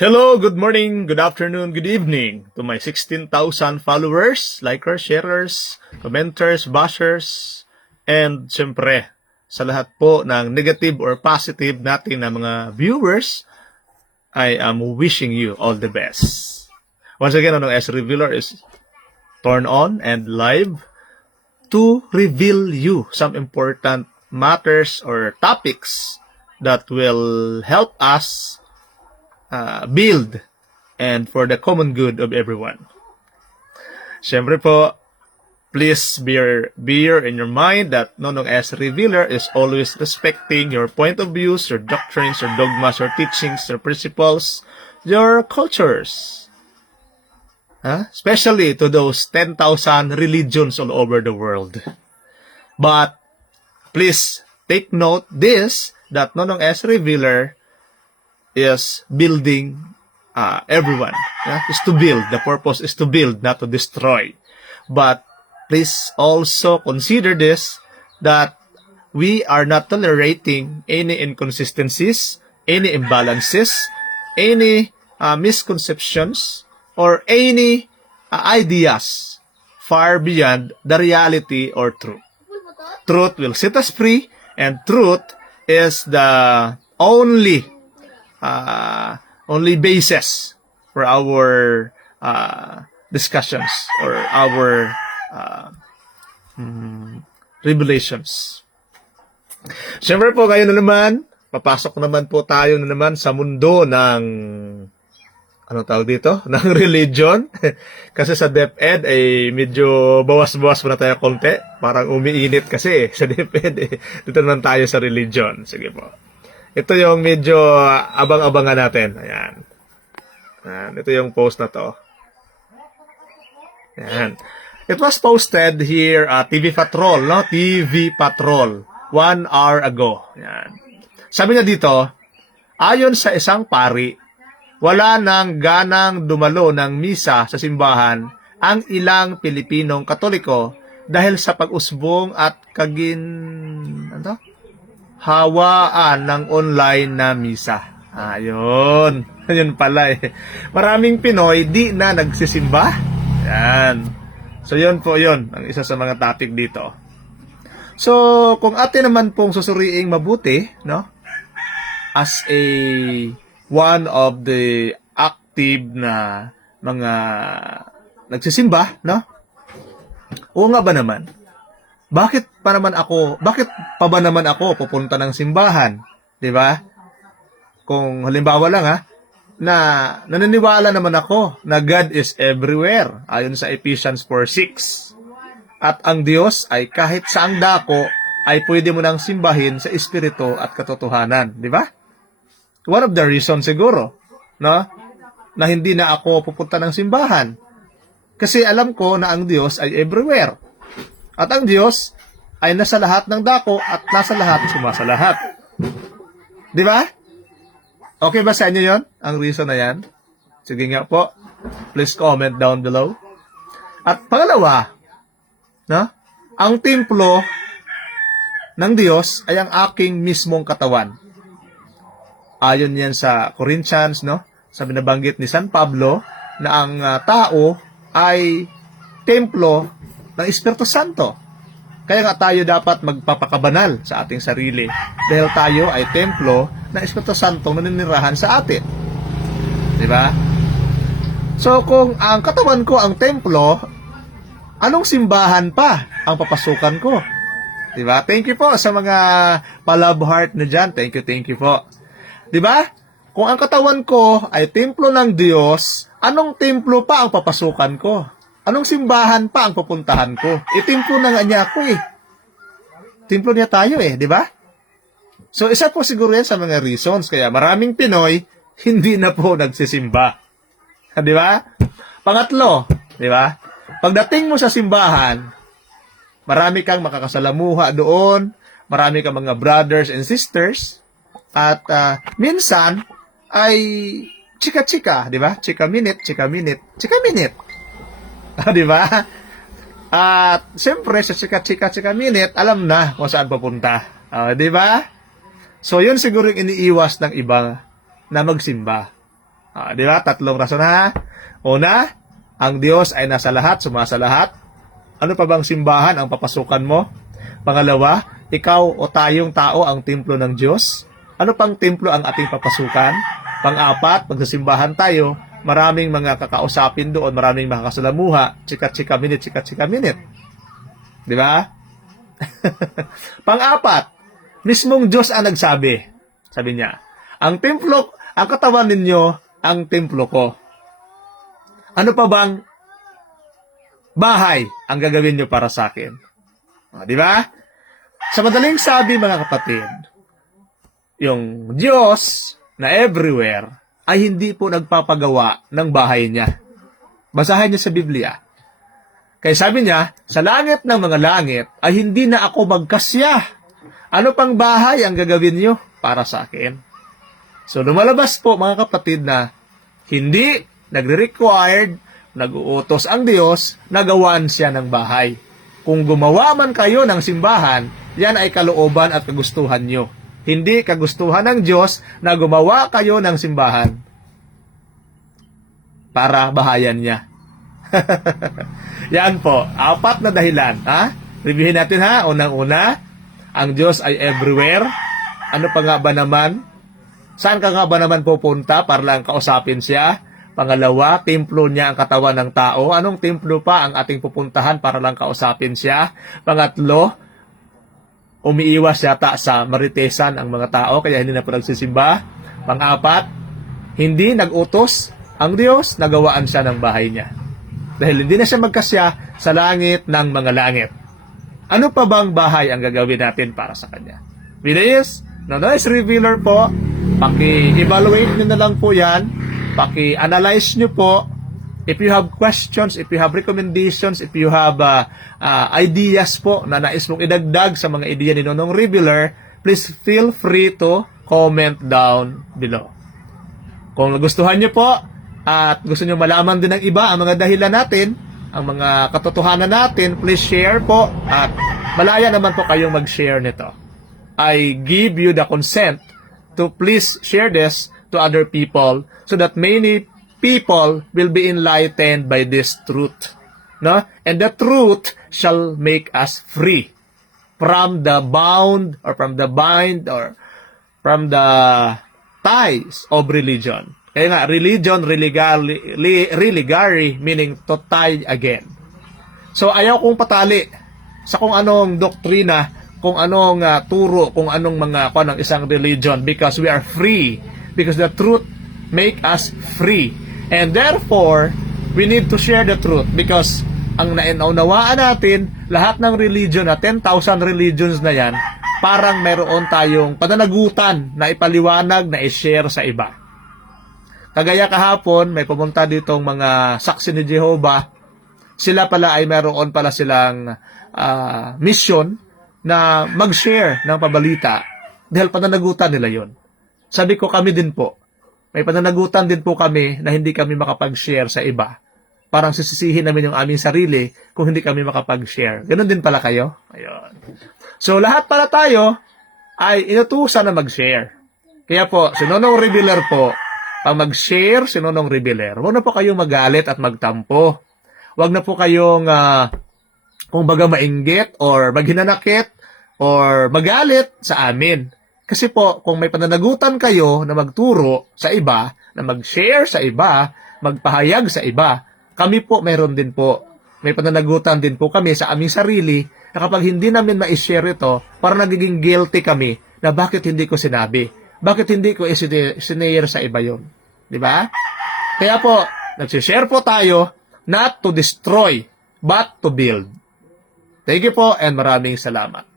Hello, good morning, good afternoon, good evening to my 16,000 followers, likers, sharers, commenters, bashers, and syempre sa lahat po ng negative or positive natin na mga viewers, I am wishing you all the best. Once again, Nonong S. Revealer is turned on and live to reveal you some important matters or topics that will help us build and for the common good of everyone. Siyempre po, please bear in your mind that Nonong S. Revealer is always respecting your point of views, your doctrines, your dogmas, your teachings, your principles, your cultures. Especially to those 10,000 religions all over the world. But please take note this, that Nonong S. Revealer is building everyone. Is to build. The purpose is to build, not to destroy. But please also consider this, that we are not tolerating any inconsistencies, any imbalances, any misconceptions, or any ideas far beyond the reality or truth. Truth will set us free, and truth is the only basis for our discussions or our revelations. Siyempre po, ngayon na naman, papasok naman po tayo na naman sa mundo ng anong tawag dito? Ng religion. Kasi sa DepEd ay medyo bawas-bawas muna tayo konti. Parang umiinit kasi sa DepEd. Dito naman tayo sa religion. Sige po. Ito yung medyo abang-abangan natin. Ayan. Ito yung post na to. Ayan. It was posted here at TV Patrol, no? TV Patrol. 1 hour ago. Ayan. Sabi niya dito, ayon sa isang pari, wala nang ganang dumalo ng misa sa simbahan ang ilang Pilipinong Katoliko dahil sa pag-usbong at hawaan ng online na misa. Ayun. Ayun pala eh. Maraming Pinoy di na nagsisimba. Yan. So yun po yun, ang isa sa mga topic dito. So, kung atin naman pong susuriing mabuti, no? As a one of the active na mga nagsisimba, no? Oo nga ba naman? Bakit pa ba naman ako pupunta ng simbahan? 'Di ba? Kung halimbawa lang na naniniwala naman ako na God is everywhere ayon sa Ephesians 4:6. At ang Diyos ay kahit saang dako ay pwede mo nang simbahin sa espiritu at katotohanan, 'di ba? One of the reasons siguro, no? Na hindi na ako pupunta ng simbahan. Kasi alam ko na ang Diyos ay everywhere. At ang Diyos ay nasa lahat ng dako at nasa lahat sumasalahat. Di ba? Okay ba sa inyo yon? Ang reason na yan? Sige nga po. Please comment down below. At pangalawa, no? Ang templo ng Diyos ay ang aking mismong katawan. Ayon yan sa Corinthians, no? Sa binabanggit ni San Pablo na ang tao ay templo ng Espiritu Santo. Kaya nga tayo dapat magpapakabanal sa ating sarili dahil tayo ay templo ng Espiritu Santo na naninirahan sa atin. Di ba? So kung ang katawan ko ang templo, anong simbahan pa ang papasukan ko? Di ba? Thank you po sa mga palove heart na dyan. Thank you po. Di ba? Kung ang katawan ko ay templo ng Diyos, anong templo pa ang papasukan ko? Anong simbahan pa ang pupuntahan ko? Templo na nga niya ako eh. Templo niya tayo eh, di ba? So, isa po siguro yan sa mga reasons. Kaya maraming Pinoy, hindi na po nagsisimba. Di ba? Pangatlo, di ba? Pagdating mo sa simbahan, marami kang makakasalamuha doon, marami kang mga brothers and sisters, at minsan ay chika-chika, di ba? Chika-minute. Di ba? At siyempre sa chika minute, alam na kung saan papunta. Di ba? So yun siguro yung iniiwas ng iba na magsimba. Di ba? Tatlong rason ha. Una, ang Diyos ay nasa lahat, sumasa lahat. Ano pa bang simbahan ang papasukan mo? Pangalawa, ikaw o tayong tao ang templo ng Diyos. Ano pang templo ang ating papasukan? Pang-apat, magsasimbahan tayo, maraming mga kakausapin doon, maraming mga kasalamuha, chika-chika minute. Di ba? Pang-apat, mismong Diyos ang nagsabi. Sabi niya, ang templo, ang katawan ninyo, ang templo ko. Ano pa bang bahay ang gagawin nyo para sa akin? Di ba? Sa madaling sabi, mga kapatid, yung Diyos na everywhere ay hindi po nagpapagawa ng bahay niya. Basahin niyo sa Biblia. Kaya sabi niya, sa langit ng mga langit ay hindi na ako magkasya. Ano pang bahay ang gagawin niyo para sa akin? So lumalabas po, mga kapatid, na hindi nagre-required, nag-uutos ang Diyos na gawaan siya ng bahay. Kung gumawa man kayo ng simbahan, yan ay kalooban at kagustuhan nyo. Hindi kagustuhan ng Diyos na gumawa kayo ng simbahan para bahayan niya. Yan po, 4 na dahilan. Reviewin natin ha. Unang-una, ang Diyos ay everywhere. Ano pa nga ba naman? Saan ka nga ba naman pupunta para lang kausapin siya? Pangalawa, templo niya ang katawan ng tao. Anong templo pa ang ating pupuntahan para lang kausapin siya? Pangatlo, umiiwas yata sa maritesan ang mga tao kaya hindi na po nagsisimba. Pang-apat, hindi nag-utos ang Diyos, nagawaan siya ng bahay niya. Dahil hindi na siya magkasya sa langit ng mga langit. Ano pa bang bahay ang gagawin natin para sa Kanya? Bilis, Noise Revealer po, paki-evaluate nyo na lang po yan, paki-analyze nyo po. If you have questions, if you have recommendations, if you have ideas po na nais mong idagdag sa mga ideya ni Nonong Revealer, please feel free to comment down below. Kung nagustuhan nyo po at gusto nyo malaman din ng iba ang mga dahilan natin, ang mga katotohanan natin, please share po at malaya naman po kayong mag-share nito. I give you the consent to please share this to other people so that many people will be enlightened by this truth. No? And the truth shall make us free from the bound or from the bind or from the ties of religion. Kaya nga, religion, religare, meaning to tie again. So, ayaw kong patali sa kung anong doktrina, kung anong turo, kung anong mga ng isang religion, because we are free, because the truth make us free. And therefore, we need to share the truth because ang naunawaan natin, lahat ng religion na 10,000 religions na yan, parang meron tayong pananagutan na ipaliwanag, na i-share sa iba. Kagaya kahapon, may pumunta ditong mga saksi ni Jehovah, sila pala ay meron pala silang mission na mag-share ng pabalita dahil pananagutan nila yon. Sabi ko, kami din po. May pananagutan din po kami na hindi kami makapag-share sa iba. Parang sisisihin namin yung aming sarili kung hindi kami makapag-share. Ganun din pala kayo. Ayun. So, lahat pala tayo ay inutusan na mag-share. Kaya po, si Nonong Revealer po, pag mag-share si Nonong Revealer, huwag na po kayong magalit at magtampo. Huwag na po kayong kung baga mainggit or maghinanakit or magalit sa amin. Kasi po, kung may pananagutan kayo na magturo sa iba, na mag-share sa iba, magpahayag sa iba, kami po meron din po. May pananagutan din po kami sa aming sarili na kapag hindi namin ma-share ito, parang nagiging guilty kami na bakit hindi ko sinabi. Bakit hindi ko sinare sa iba yon, di ba? Kaya po, nagsishare po tayo not to destroy, but to build. Thank you po and maraming salamat.